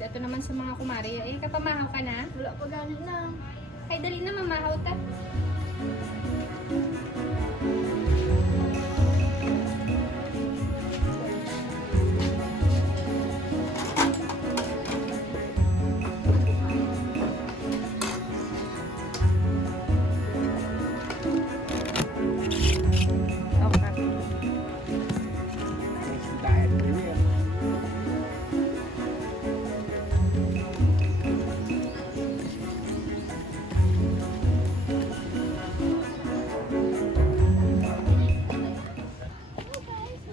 Ito naman sa mga kumari. Eh, kapamahaw ka na? Wala pa gani na. Ay, dali na mamahaw ta.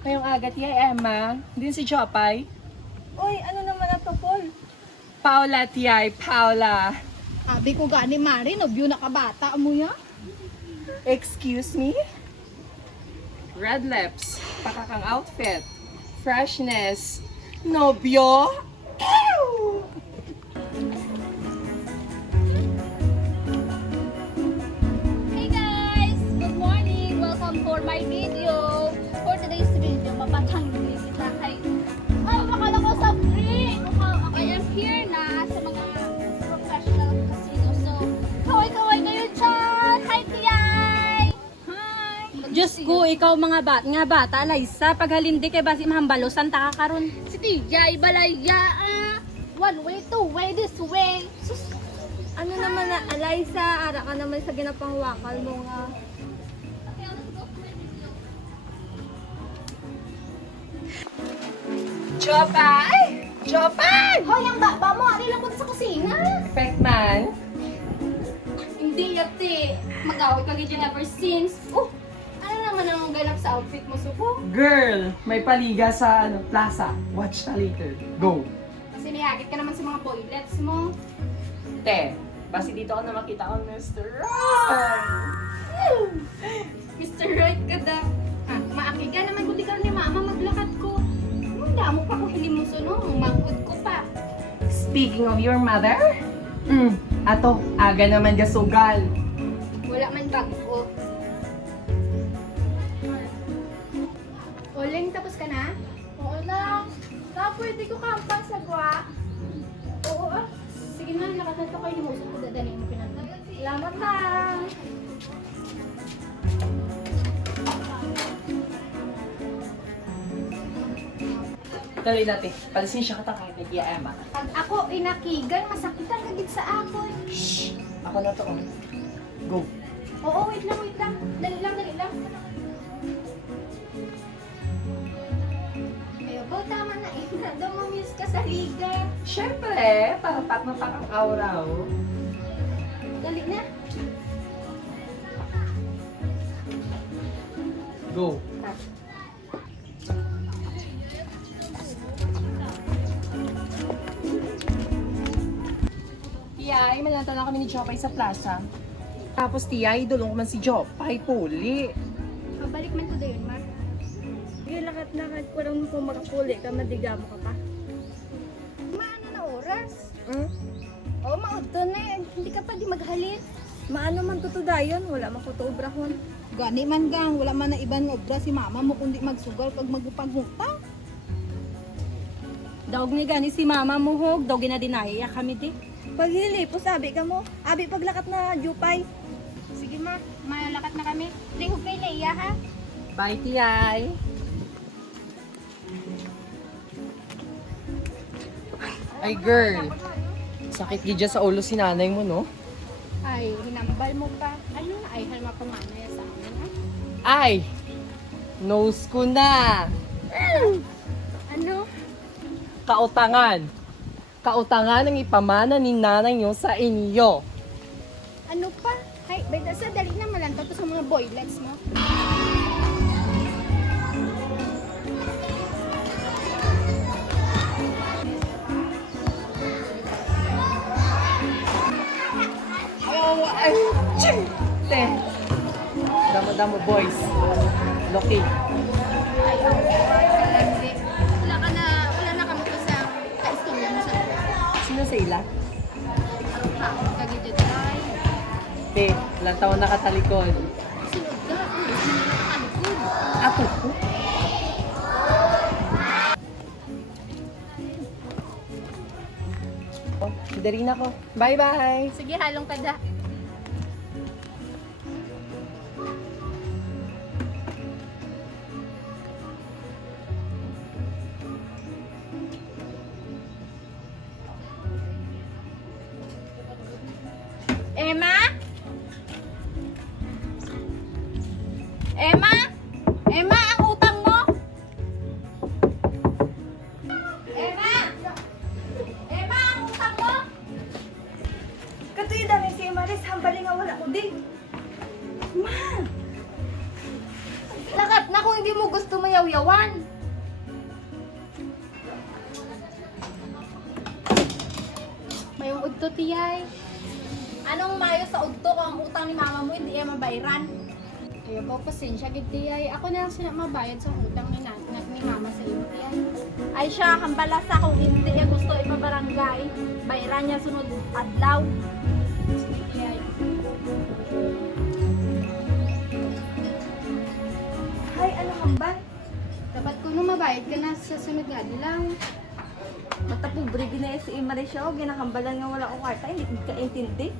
Ngayong aga, Tia Emma. Din si Jopay. Uy, ano naman ato, Paul? Paula, Tia. Paula. Abi ko gani, Mari, nobyo na kabata mo ya? Excuse me? Red lips. Pakakang outfit. Freshness. Nobyo? Ew! Hey guys! Good morning! Welcome for my video! For today's video, mapatanggalin kita kay... Oh, makala ko sa free! I am here na sa mga professional casino. So, kaway-kaway kayo dyan! Hi, Tiyay! Hi! Diyos ko, ikaw mga bata, Alaysa, paghalindi kay basi mahambalosan ta ka karon. Si Tiyay, balaya ah! One way, two way, this way! Sus! Ano naman na, Alaysa, ara ka naman sa ginapangwakal mo nga. Jopay! Jopay! Hoy, ang baba mo! Ano lang sa kusina? Perfect man. Hindi yati. Mag-away ka ganyan ever since. Oh, ano naman ang ganap sa outfit mo, Subo? Girl, may paliga sa plaza. Watch ta later. Go. Kasi niyagit ka naman sa mga boylets mo. Te, basi dito ako na makita ang Mr. Ron. Mr. Right ka da. Ha, maaki ka naman kundi ka ni mama maglakad ko. Damo pa ko hilimuso no, mangkod ko pa. Speaking of your mother, ato, aga naman gasugal. Wala man bag ko. Oling, tapos ka na? Oo na. Pwede ko kampas sa gwa. Oo ah. Sige na, nakatato kayo limuso ko dadalhin mo pinanta. Salamat lang. Dali natin, palisin siya katang kay Tia Emma. Pag ako inakigan, masakitan ka gid sa ako. Shh! Ako na to. Go. Oo, wait lang, wait lang. Dali lang, dali lang. Ayaw ba, tama na eh. Dumamiss ka sa liga. Siyempre, parapat na parang aura, oh. Dali na. Go. Tiyay, malanta na kami ni Jopay sa plaza. Tapos Tiyay, dulong ko man si Jopay, puli. Pabalik man to dayon, Mar. Yung lakat-lakat ko lang kung makapuli ka, madiga mo ka pa. Maano na oras? Hmm? Oo, maudto na eh. Hindi ka pa di maghalin. Maano man tutudayon, wala man ko tuobrahon. Gani man gang, wala man na ibang obra si mama mo kundi magsugal pag magpaghutang. Dawg ni gani si mama mo hog, dawg na dinaya kami di. Paghili po sabi ka mo, abi paglakat na jupay. Sige, Mar. Malakat na kami. Lihog kay Leia, ha? Bye, Tiyay. Ay, girl. Sakit gidya sa ulo si nanay mo, no? Ay, hinambal mo pa. Ano? Ay, halma pamanaya sa amin, ha? Ay! Nose ko na! Ano? Kautangan. Kautangan ang ipamana ni nanay nyo sa inyo. Ano pa? Ay, beda sa dali na malantaw to sa mga boylets mo. Ay! Ching! Te! Damo-damo, boys. Loki. Ay, wala na kami to sa kaistorya mo sa Sino sa ila? araw pa. Kagito tayo. Te, ilang taon nakatalikod. Sunod ka. Hindi na nakalikod. Ako? Dari na ko. Bye-bye! Sige, halong ka da. Emma? Emma? Emma, ang utang mo? Emma? Emma, ang utang mo? Katuyo dami si Maris, hambaling nga wala ko di. Ma! Lakat na kung hindi mo gusto mayaw-yawan. Mayong udto tiyay. Anong mayo sa udto ko ang utang ni mama mo hindi iya mabayran? Ayaw po, pasensya gid tiyay. Ako na lang sila mabayad sa utang ni mama sa iyo tiyay. Ay siya, hambala sa kung hindi niya gusto ipabarangay. Bayran niya sunod adlaw. Sige tiyay. Hay, ano hambal? Dapat ko nung mabayad ka na sa sunod nga lang. Matapobre gina si Maris siya, o ginahambalan nga wala ko kwarta, hindi ka intindi.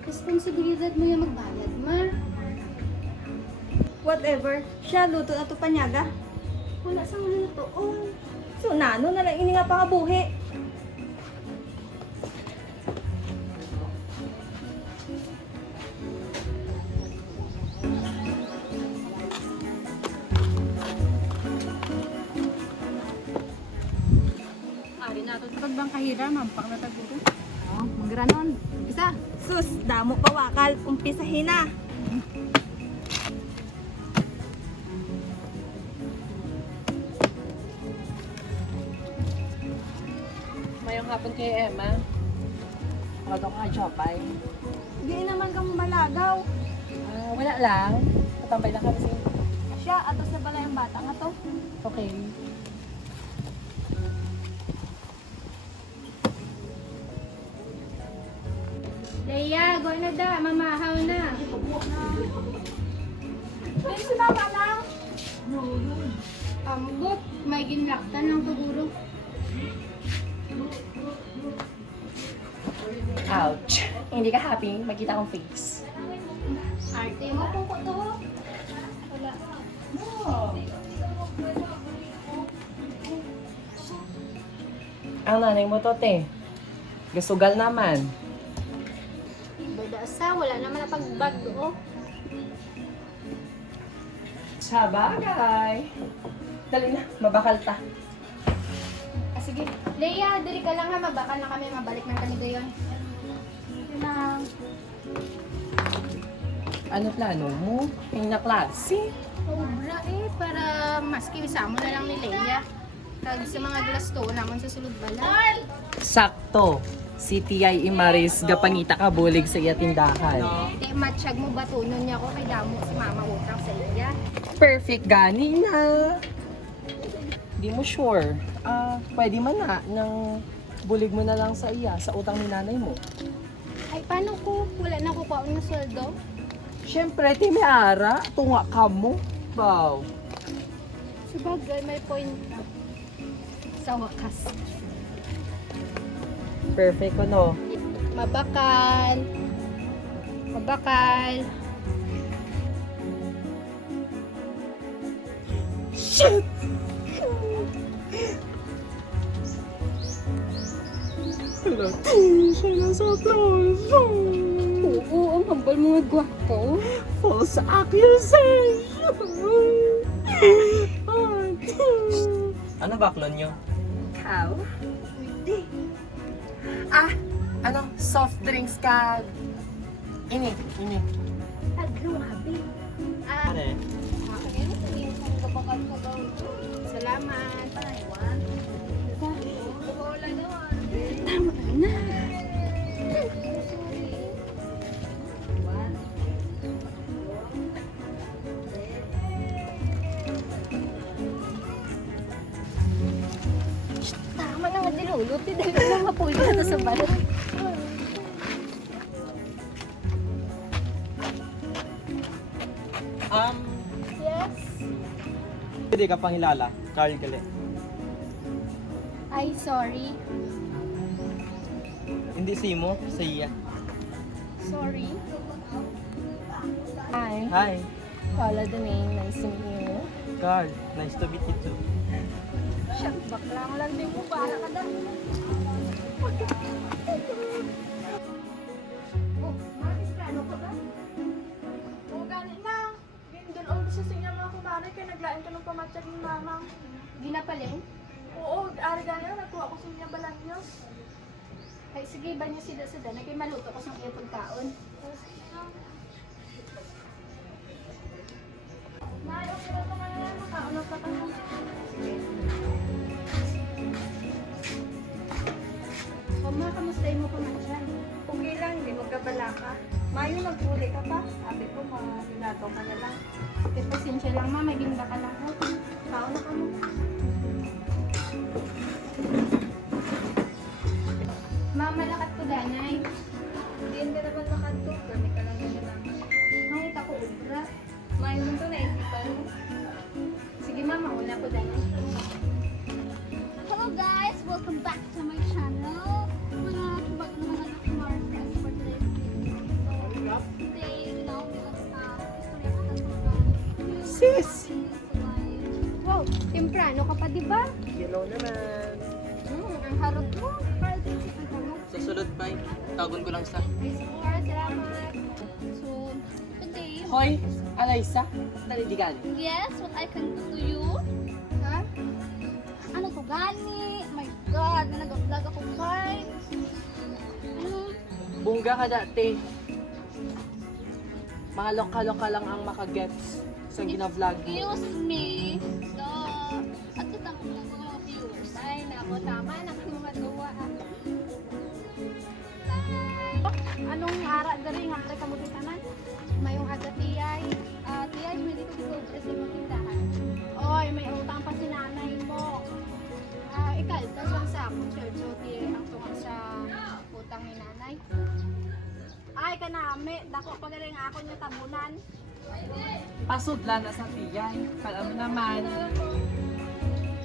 Responsibilidad mo yung magbayad, ma. Whatever, siya luto na to panyaga. Wala sa mga natuon. So nano na lang ini nga pangabuhi. Ari na ito sa pagbangkahira, mampak na taguro. Oh, magranon. Isa. Sus, damo pa wakal, umpisahin na. Mayong hapon kay Emma. Wala ka jopay. Di naman kang malagaw. Wala lang. Patambay lang kami sa Siya, atos na pala yung bata nga to. Okay. Leia, go na da. Mamahaw na. Hindi si mama lang. Ambot, may ginlaktan lang siguro. Ouch. Hindi ka happy? Magkita kong face. Arte mo kung ko to. Wala. Ang nanay mo to, te. Gasugal naman. Bada sa, wala naman na pagbag do. Sa bagay. Dali na, mabakal ta. Ah, sige. Leia, dali ka lang ha. Magbakal na kami. Mabalik na kami gayon. Sige lang. Ano plano mo? Yung na klase? Obra eh. Para maski isama na lang ni Leia. Kag sa mga glasto naman sa sulod bala. Sakto. Si Tiyay Imaris gapangita ka bulig sa iya tindahan. Di matsyag mo batunon niya ako kay damo si mama utang sa iya. Perfect gani na. Di mo sure. Pwede man na nang bulig mo na lang sa iya sa utang ni nanay mo. Ay, paano ko? Wala na ko pa ng sweldo. Siyempre, Timeara, tunga ka mo. Wow. Sabagay, may point na. Sa wakas. Perfect ko, no? Mabakal. Mabakal. Shit! Siya na sa plaza. Oo, ang hambal mga gwapo. False accusation. Ano baklon nyo? How? Ano? Soft drinks ka. Ini. Ano eh? Salamat. Tama na. Tama na nga diluluti. Dahil na mapulo na sa balat. Yes. Hindi ka pangilala. Carl Gali. Ay, sorry. Hindi si mo, sa iya. Sorry. Hi. Hi, Paula the name. Nice to meet you. Carl. Nice to meet you too. Shut bakla mo lang din mo para ka daw. Oh, Maris, plano ko ba? Oo, gani na. Gindol all sa sinya mga kumare kay naglain ka ng pamatsyag ni mama. Ginapalin? Oo, ari gani na nakuha ko sa sinya balanyos. Ay, sige, ba niya sida-sida? Nagay maluto ko sa iyong pagkaon. Nay, okay na naman yan. Makaunod pa tayo. Mama, kamustahin mo pa na dyan? Okay lang, hindi magkabala ka. Mayo, magpuli ka pa. Sabi ko, pinagaw ka na lang. Eh, pasensya lang, ma. May ginba ka lang. Paano ka mo? Ma, malakat ko danay. Hindi ka naman makanto. Kami ka lang na lang. Nakita ko ubra. Mayo mo to, naisipan mo. Sige, ma, mauna ko danay. Hello guys! Welcome back to my channel. Mga bago naman ako Marcus for today's video. So, today, you know, history ako sa Sis! Wow, temprano ka pa, di ba? Hello naman. Ang harap mo. Para din si Pagano. Sa sulod pa, tagon ko lang sa. Ay, sige, salamat. So, today, Hoy, Alaysa. Dali di gani. yes, what I can do to you. Ha? Ano to gani? My God, na nag-vlog ako guys. Ano? Bungga ka dati. Mga loka-loka lang ang makagets sa ginavlog mo. Excuse me. So, at kita mo lang mga viewers. Ay, nako, tama. Naku, mga gawa. Anong ara dari nga ara kamo tanan? Mayong aga tiyay. Tiyay, may dito dito kasi mo tindahan. Oy, may utang pa si nanay mo. Ikaw, tas lang sa akong church. So, ang tunga sa utang ni nanay. Ay, kanami. Dako pa galing ako niya tabunan. Pasudla na sa tiyan. Alam mo naman.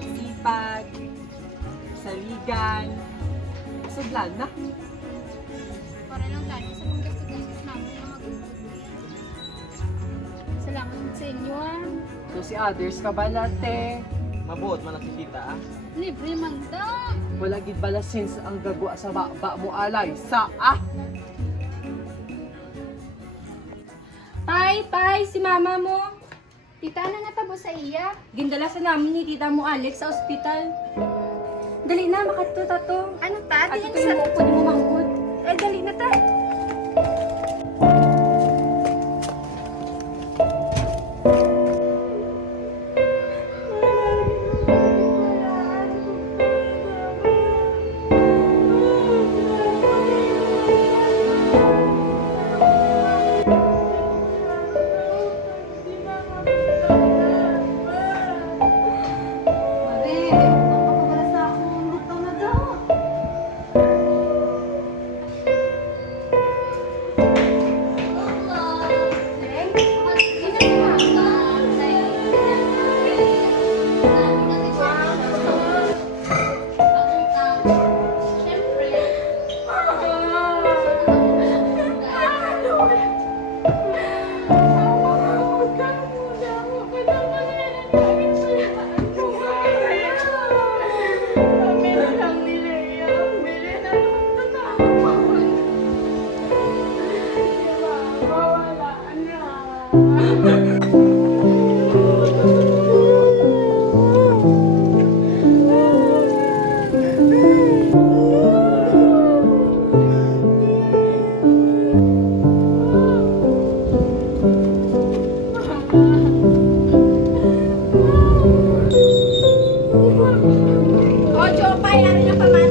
Sipag. Saligan. Pasudla na. Para lang tayo sa paggastos namin na Salamat sa inyo, So si others ka ba late? Mabuot man nakikita ah. Libre man daw. Wala gid bala since ang gagwa sa baba mo alay sa Pai, si mama mo. Tita, na natabo sa iya. Gindala sa namin ni tita mo Alex sa ospital. Dali na, makatuta to. Ano ta? At Tingin ito sa... yung upo ni mo manggod. Eh, dali na ta. O, Jopay, ano na pamana?